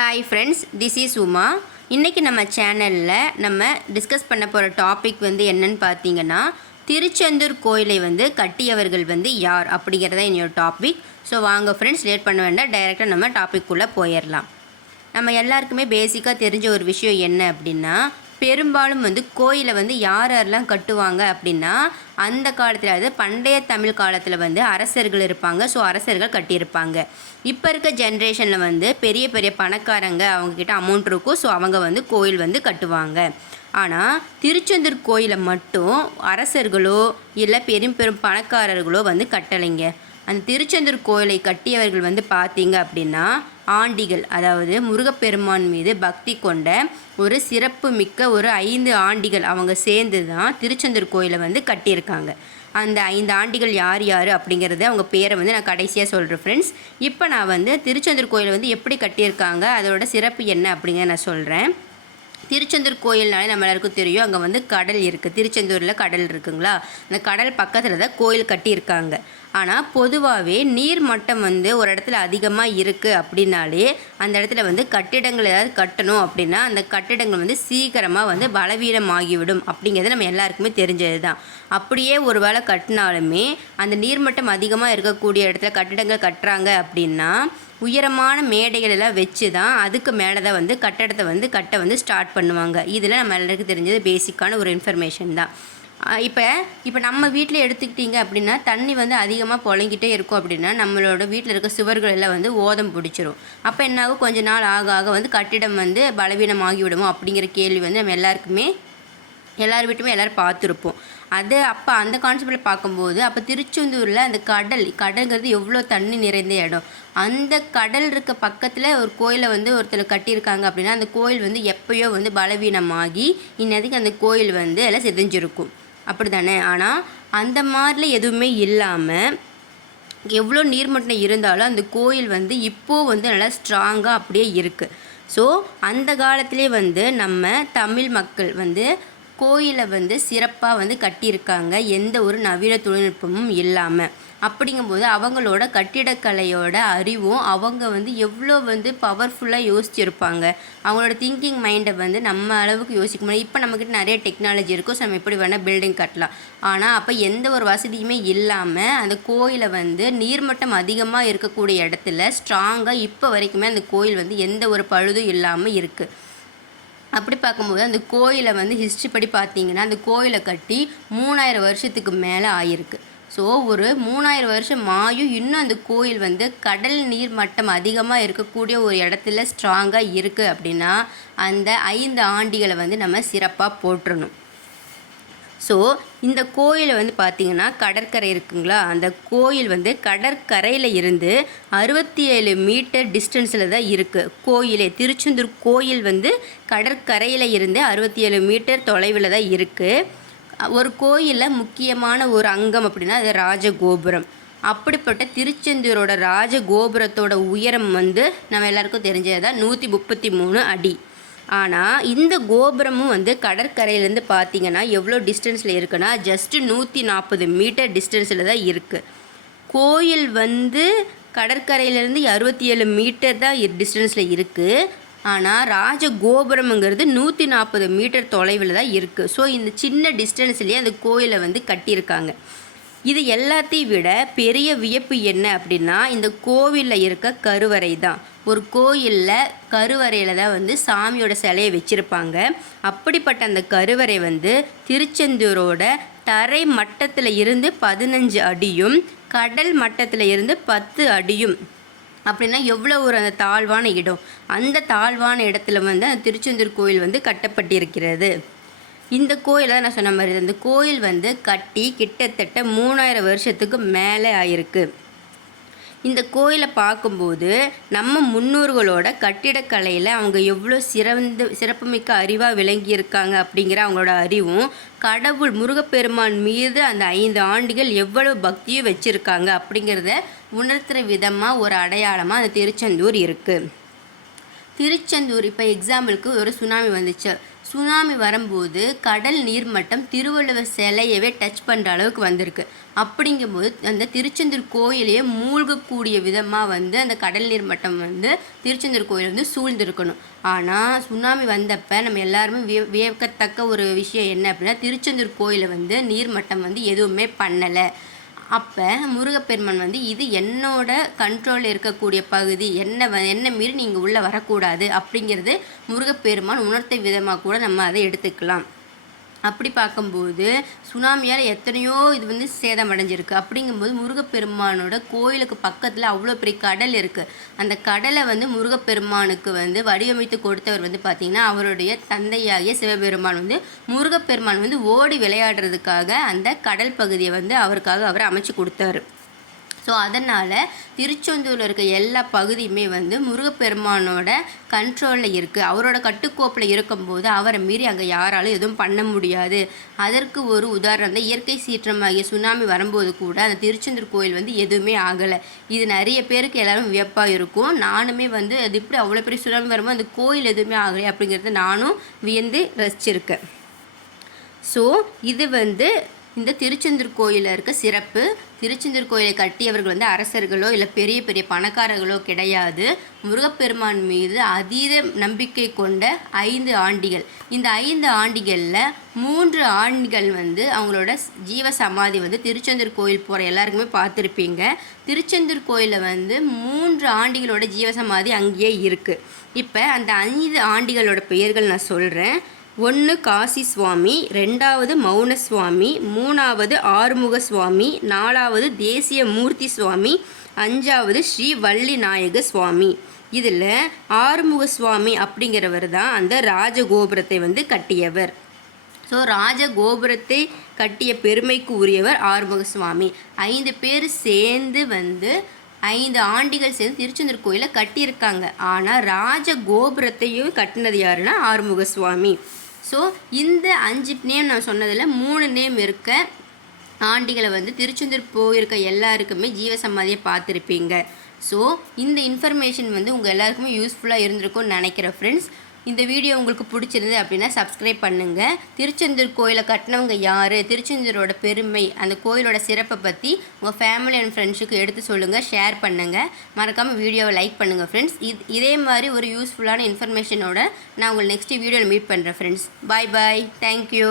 Hi friends this is Uma இன்றைக்கி நம்ம சேனலில் நம்ம டிஸ்கஸ் பண்ண போகிற டாபிக் வந்து என்னன்னு பார்த்தீங்கன்னா திருச்செந்தூர் கோயிலை வந்து கட்டியவர்கள் வந்து யார் அப்படிங்கிறத என்னோட டாபிக் ஸோ வாங்க ஃப்ரெண்ட்ஸ் லேட் பண்ண வேண்டாம் டைரெக்டாக நம்ம டாபிக்குள்ளே போயிடலாம் நம்ம எல்லாருக்குமே பேசிக்காக தெரிஞ்ச ஒரு விஷயம் என்ன அப்படின்னா பெரும்பாலும் வந்து கோயிலை வந்து யார் யாரெல்லாம் கட்டுவாங்க அப்படின்னா அந்த காலத்தில் அதாவது பண்டைய தமிழ் காலத்தில் வந்து அரசர்கள் இருப்பாங்க. ஸோ அரசர்கள் கட்டியிருப்பாங்க. இப்போ இருக்க ஜென்ரேஷனில் வந்து பெரிய பெரிய பணக்காரங்க அவங்கக்கிட்ட அமௌண்ட் இருக்கும். ஸோ அவங்க வந்து கோயில் வந்து கட்டுவாங்க. ஆனால் திருச்செந்தூர் கோயிலை மட்டும் அரசர்களோ இல்லை பெரும் பெரும் பணக்காரர்களோ வந்து கட்டலைங்க. அந்த திருச்செந்தூர் கோயிலை கட்டியவர்கள் வந்து பார்த்தீங்க அப்படின்னா ஆண்டிகள் அதாவது முருகப்பெருமான் மீது பக்தி கொண்ட ஒரு சிறப்பு மிக்க ஒரு ஐந்து ஆண்டிகள் அவங்க சேர்ந்து தான் திருச்செந்தூர் கோயிலை வந்து கட்டியிருக்காங்க. அந்த ஐந்து ஆண்டிகள் யார் யார் அப்படிங்கிறத அவங்க பேரை வந்து நான் கடைசியாக சொல்கிறேன் ஃப்ரெண்ட்ஸ் இப்போ நான் வந்து திருச்செந்தூர் கோயிலை வந்து எப்படி கட்டியிருக்காங்க அதோட சிறப்பு என்ன அப்படிங்கிறத நான் சொல்கிறேன் திருச்செந்தூர் கோயில்னாலே நம்ம எல்லாருக்கும் தெரியும் அங்கே வந்து கடல் இருக்குது திருச்செந்தூரில் கடல் இருக்குங்களா? அந்த கடல் பக்கத்தில் தான் கோயில் கட்டியிருக்காங்க. ஆனால் பொதுவாகவே நீர் மட்டம் வந்து ஒரு இடத்துல அதிகமாக இருக்குது அப்படின்னாலே அந்த இடத்துல வந்து கட்டிடங்கள் ஏதாவது கட்டணும் அப்படின்னா அந்த கட்டிடங்கள் வந்து சீக்கிரமாக வந்து பலவீனமாகிவிடும் அப்படிங்கிறது நம்ம எல்லாருக்குமே தெரிஞ்சது தான் அப்படியே ஒரு வேளை கட்டினாலுமே அந்த நீர்மட்டம் அதிகமாக இருக்கக்கூடிய இடத்துல கட்டிடங்கள் கட்டுறாங்க அப்படின்னா உயரமான மேடைகள் எல்லாம் வச்சு தான் அதுக்கு மேலே தான் வந்து கட்டடத்தை வந்து கட்ட வந்து ஸ்டார்ட் பண்ணுவாங்க. இதில் நம்ம எல்லாருக்கும் தெரிஞ்சது பேசிக்கான ஒரு இன்ஃபர்மேஷன் தான். இப்போ இப்போ நம்ம வீட்டில் எடுத்துக்கிட்டிங்க அப்படின்னா தண்ணி வந்து அதிகமாக புழங்கிட்டே இருக்கும் அப்படின்னா நம்மளோட வீட்டில் இருக்க சுவர்கள் எல்லாம் வந்து ஓதம் பிடிச்சிரும். அப்போ என்னாகும்? கொஞ்ச நாள் ஆக ஆக வந்து கட்டிடம் வந்து பலவீனமாகி விடுமோ அப்படிங்கிற கேள்வி வந்து நம்ம எல்லாருக்குமே எல்லார் வீட்டுமே எல்லோரும் பார்த்துருப்போம். அது அப்போ அந்த கான்செப்டில் பார்க்கும்போது அப்போ திருச்செந்தூரில் அந்த கடல் கடல்ங்கிறது எவ்வளோ தண்ணி நிறைந்த இடம்? அந்த கடல் இருக்க பக்கத்தில் ஒரு கோயிலை வந்து ஒருத்தர் கட்டியிருக்காங்க அப்படின்னா அந்த கோயில் வந்து எப்பயோ வந்து பலவீனமாகி இன்னதுக்கு அந்த கோயில் வந்து எல்லாம் செதிஞ்சிருக்கும். அப்படி தானே ஆனால் அந்த மாதிரில எதுவுமே இல்லாமல் எவ்வளோ நீர்மட்டம் இருந்தாலும் அந்த கோயில் வந்து இப்போது வந்து நல்லா ஸ்ட்ராங்காக அப்படியே இருக்குது ஸோ அந்த காலத்திலே வந்து நம்ம தமிழ் மக்கள் வந்து கோயிலை வந்து சிறப்பாக வந்து கட்டியிருக்காங்க. எந்த ஒரு நவீன தொழில்நுட்பமும் இல்லாமல் அப்படிங்கும்போது அவங்களோட கட்டிடக்கலையோட அறிவும் அவங்க வந்து எவ்வளோ வந்து பவர்ஃபுல்லாக யோசிச்சிருப்பாங்க. அவங்களோட திங்கிங் மைண்டை வந்து நம்ம அளவுக்கு யோசிக்க முடியும் இப்போ நம்மக்கிட்ட நிறைய டெக்னாலஜி இருக்கும் ஸோ நம்ம எப்படி வேணால் பில்டிங் கட்டலாம். ஆனால் அப்போ எந்த ஒரு வசதியுமே இல்லாமல் அந்த கோயிலை வந்து நீர்மட்டம் அதிகமாக இருக்கக்கூடிய இடத்துல ஸ்ட்ராங்காக இப்போ வரைக்குமே அந்த கோயில் வந்து எந்த ஒரு பழுதும் இல்லாமல் இருக்குது அப்படி பார்க்கும்போது அந்த கோயிலை வந்து ஹிஸ்ட்ரி படி பார்த்தீங்கன்னா அந்த கோயிலை கட்டி மூணாயிரம் வருஷத்துக்கு மேலே ஆயிருக்கு. ஸோ ஒரு மூணாயிரம் வருஷம் மாயும் இன்னும் அந்த கோயில் வந்து கடல் நீர் மட்டம் அதிகமாக இருக்கக்கூடிய ஒரு இடத்துல ஸ்ட்ராங்காக இருக்குது அப்படின்னா அந்த ஐந்து ஆண்டிகளை வந்து நம்ம சிறப்பாக போட்டுடணும் ஸோ இந்த கோயில் வந்து பார்த்திங்கன்னா கடற்கரை இருக்குங்களா? அந்த கோயில் வந்து கடற்கரையில் இருந்து அறுபத்தி ஏழு மீட்டர் டிஸ்டன்ஸில் தான் இருக்குது கோயிலே திருச்செந்தூர் கோயில் வந்து கடற்கரையில் இருந்து அறுபத்தி ஏழு மீட்டர் தொலைவில் தான் இருக்குது ஒரு கோயிலில் முக்கியமான ஒரு அங்கம் அப்படின்னா அது ராஜகோபுரம். அப்படிப்பட்ட திருச்செந்தூரோட ராஜகோபுரத்தோட உயரம் வந்து நம்ம எல்லாருக்கும் தெரிஞ்சது தான் நூற்றி முப்பத்தி மூணு அடி. ஆனால் இந்த கோபுரமும் வந்து கடற்கரையிலேருந்து பார்த்தீங்கன்னா எவ்வளோ டிஸ்டன்ஸில் இருக்குன்னா ஜஸ்ட்டு நூற்றி நாற்பது மீட்டர் டிஸ்டன்ஸில் தான் இருக்குது கோயில் வந்து கடற்கரையிலேருந்து அறுபத்தி ஏழு மீட்டர் தான் டிஸ்டன்ஸில் இருக்குது ஆனால் ராஜ கோபுரம்ங்கிறது நூற்றி நாற்பது மீட்டர் தொலைவில் தான் இருக்குது ஸோ இந்த சின்ன டிஸ்டன்ஸ்லேயே அந்த கோயிலை வந்து கட்டியிருக்காங்க. இது எல்லாத்தையும் விட பெரிய வியப்பு என்ன அப்படின்னா இந்த கோவிலில் இருக்க கருவறை தான் ஒரு கோயிலில் கருவறையில் தான் வந்து சாமியோட சிலையை வச்சுருப்பாங்க. அப்படிப்பட்ட அந்த கருவறை வந்து திருச்செந்தூரோட தரை மட்டத்தில் இருந்து பதினஞ்சு அடியும் கடல் மட்டத்தில் இருந்து பத்து அடியும். அப்படின்னா எவ்வளோ ஒரு அந்த தாழ்வான இடம். அந்த தாழ்வான இடத்துல வந்து அந்த திருச்செந்தூர் கோயில் வந்து கட்டப்பட்டிருக்கிறது. இந்த கோயிலை நான் சொன்ன மாதிரி இந்த கோயில் வந்து கட்டி கிட்டத்தட்ட மூணாயிரம் வருஷத்துக்கு மேலே ஆயிருக்கு. இந்த கோயிலை பார்க்கும்போது நம்ம முன்னோர்களோட கட்டிடக்கலையில் அவங்க எவ்வளோ சிறந்து சிறப்புமிக்க அறிவாக விளங்கியிருக்காங்க அப்படிங்கிற அவங்களோட அறிவும் கடவுள் முருகப்பெருமான் மீது அந்த ஐந்து ஆண்டுகள் எவ்வளோ பக்தியும் வச்சுருக்காங்க அப்படிங்கிறத உணர்த்துகிற விதமாக ஒரு அடையாளமாக அந்த திருச்செந்தூர் இருக்குது திருச்செந்தூர் இப்போ எக்ஸாம்பிளுக்கு ஒரு சுனாமி வந்துச்சு. சுனாமி வரும்போது கடல் நீர்மட்டம் திருவள்ளுவர் சிலையவே டச் பண்ணுற அளவுக்கு வந்திருக்கு. அப்படிங்கும்போது அந்த திருச்செந்தூர் கோயிலையே மூழ்கக்கூடிய விதமாக வந்து அந்த கடல் நீர் மட்டம் வந்து திருச்செந்தூர் கோயில் வந்து சூழ்ந்திருக்கணும். ஆனால் சுனாமி வந்தப்போ நம்ம எல்லாருமே விய வியக்கத்தக்க ஒரு விஷயம் என்ன அப்படின்னா திருச்செந்தூர் கோயிலை வந்து நீர்மட்டம் வந்து எதுவுமே பண்ணலை. அப்போ முருகப்பெருமான் வந்து இது என்னோட கண்ட்ரோலில் இருக்கக்கூடிய பகுதி. என்ன வ என்ன மீறி நீங்கள் உள்ளே வரக்கூடாது. அப்படிங்கிறது முருகப்பெருமான் உணர்த்த விதமாக கூட நம்ம அதை எடுத்துக்கலாம். அப்படி பார்க்கும்போது சுனாமியால் எத்தனையோ இது வந்து சேதமடைஞ்சிருக்கு. அப்படிங்கும்போது முருகப்பெருமானோட கோயிலுக்கு பக்கத்தில் அவ்வளோ பெரிய கடல் இருக்குது அந்த கடலை வந்து முருகப்பெருமானுக்கு வந்து வடிவமைத்து கொடுத்தவர் வந்து பார்த்திங்கன்னா அவருடைய தந்தையாகிய சிவபெருமான் வந்து முருகப்பெருமான் வந்து ஓடி விளையாடுறதுக்காக அந்த கடல் பகுதியை வந்து அவருக்காக அவர் அமைச்சு கொடுத்தாரு. ஸோ அதனால் திருச்செந்தூரில் இருக்க எல்லா பகுதியுமே வந்து முருகப்பெருமானோட கண்ட்ரோலில் இருக்குது அவரோட கட்டுக்கோப்பில் இருக்கும்போது அவரை மீறி அங்கே யாராலும் எதுவும் பண்ண முடியாது. அதற்கு ஒரு உதாரணம் தான் இயற்கை சீற்றமாகிய சுனாமி வரும்போது கூட அந்த திருச்செந்தூர் கோயில் வந்து எதுவுமே ஆகலை. இது நிறைய பேருக்கு எல்லாரும் வியப்பாக இருக்கும். நானுமே வந்து அது இப்படி அவ்வளோ பெரிய சுனாமி வரும்போது அந்த கோயில் எதுவுமே ஆகலை அப்படிங்கிறத நானும் வியந்து ரசிச்சிருக்கேன். ஸோ இது வந்து இந்த திருச்செந்தூர் கோயிலில் இருக்க சிறப்பு திருச்செந்தூர் கோயிலை கட்டியவர்கள் வந்து அரசர்களோ இல்லை பெரிய பெரிய பணக்காரர்களோ கிடையாது. முருகப்பெருமான் மீது அதீத நம்பிக்கை கொண்ட ஐந்து ஆண்டிகள். இந்த ஐந்து ஆண்டிகளில் மூன்று ஆண்டிகள் வந்து அவங்களோட ஜீவ சமாதி வந்து திருச்செந்தூர் கோயில் போகிற எல்லாருக்குமே பார்த்துருப்பீங்க. திருச்செந்தூர் கோயிலில் வந்து மூன்று ஆண்டிகளோட ஜீவ சமாதி அங்கேயே இருக்குது இப்போ அந்த ஐந்து ஆண்டிகளோட பெயர்கள் நான் சொல்கிறேன் ஒன்று காசி சுவாமி ரெண்டாவது மௌன சுவாமி மூணாவது ஆறுமுக சுவாமி நாலாவது தேசிய மூர்த்தி சுவாமி அஞ்சாவது ஸ்ரீ வள்ளி நாயக சுவாமி. இதில் ஆறுமுக சுவாமி அப்படிங்கிறவர் தான் அந்த ராஜகோபுரத்தை வந்து கட்டியவர். ஸோ ராஜகோபுரத்தை கட்டிய பெருமைக்கு உரியவர் ஆறுமுக சுவாமி. ஐந்து பேர் சேர்ந்து வந்து ஐந்து ஆண்டிகள் சேர்ந்து திருச்செந்தூர் கோயிலை கட்டியிருக்காங்க. ஆனால் ராஜ கோபுரத்தையும் கட்டினது யாருன்னா ஆறுமுக சுவாமி. ஸோ இந்த அஞ்சு நேம் நான் சொன்னதில் மூணு நேம் இருக்க ஆண்டிகளை வந்து திருச்செந்தூர் போயிருக்க எல்லாருக்குமே ஜீவசமாதியை பார்த்துருப்பீங்க. ஸோ இந்த இன்ஃபர்மேஷன் வந்து உங்கள் எல்லாருக்குமே யூஸ்ஃபுல்லாக இருந்திருக்கும்னு நினைக்கிறேன் ஃப்ரெண்ட்ஸ் இந்த வீடியோ உங்களுக்கு பிடிச்சிருந்து அப்படின்னா சப்ஸ்கிரைப் பண்ணுங்கள் திருச்செந்தூர் கோயிலை கட்டினவங்க யார்? திருச்செந்தூரோட பெருமை அந்த கோயிலோட சிறப்பை பற்றி உங்கள் ஃபேமிலி அண்ட் ஃப்ரெண்ட்ஸுக்கு எடுத்து சொல்லுங்கள் ஷேர் பண்ணுங்கள் மறக்காமல் வீடியோவை லைக் பண்ணுங்கள் ஃப்ரெண்ட்ஸ் இது இதே மாதிரி ஒரு யூஸ்ஃபுல்லான இன்ஃபர்மேஷனோட நான் உங்களை நெக்ஸ்ட் வீடியோவில் மீட் பண்ணுறேன் ஃப்ரெண்ட்ஸ் பாய் பாய் தேங்க்யூ